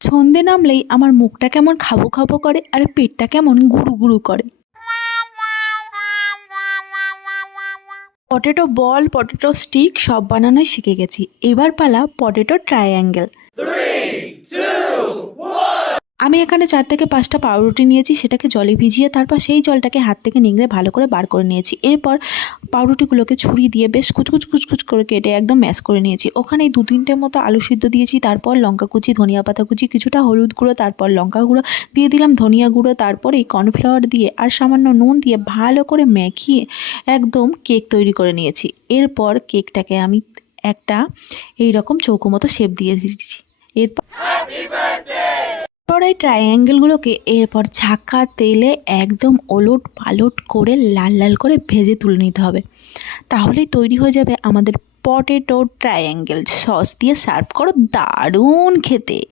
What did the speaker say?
সন্ধে নামলেই আমার মুখটা কেমন খাবো খাবো করে আর পেটটা কেমন গুড়ু গুড়ু করে। পটেটো বল, পটেটো স্টিক সব বানানোই শিখে গেছি। এবার পালা পটেটো ট্রায়াঙ্গেল। আমি এখানে 4 থেকে 5টা পাউরুটি নিয়েছি, সেটাকে জলে ভিজিয়ে তারপর সেই জলটাকে হাত থেকে নিংড়ে ভালো করে বার করে নিয়েছি। এরপর পাউরুটিগুলোকে ছুরি দিয়ে বেশ কুচকুচ কুচকুচ করে কেটে একদম ম্যাশ করে নিয়েছি। ওখানেই 2-3টের মতো আলু সিদ্ধ দিয়েছি, তারপর লঙ্কা কুচি, ধনিয়া পাতা কুচি, কিছুটা হলুদ গুঁড়ো, তারপর লঙ্কা গুঁড়ো দিয়ে দিলাম, ধনিয়া গুঁড়ো, তারপর এই কর্নফ্লাওয়ার দিয়ে আর সামান্য নুন দিয়ে ভালো করে মাখিয়ে একদম কেক তৈরি করে নিয়েছি। এরপর কেকটাকে আমি একটা এইরকম চৌকো মতো শেপ দিয়ে দিয়েছি। এরপর এই ট্রায়াঙ্গেলগুলোকে এরপর ছাঁকা তেলে একদম ওলট পালট করে লাল লাল করে ভেজে তুলে নিতে হবে। তাহলেই তৈরি হয়ে যাবে আমাদের পটেটো ট্রায়াঙ্গেল। সস দিয়ে সার্ভ করো, দারুণ খেতে।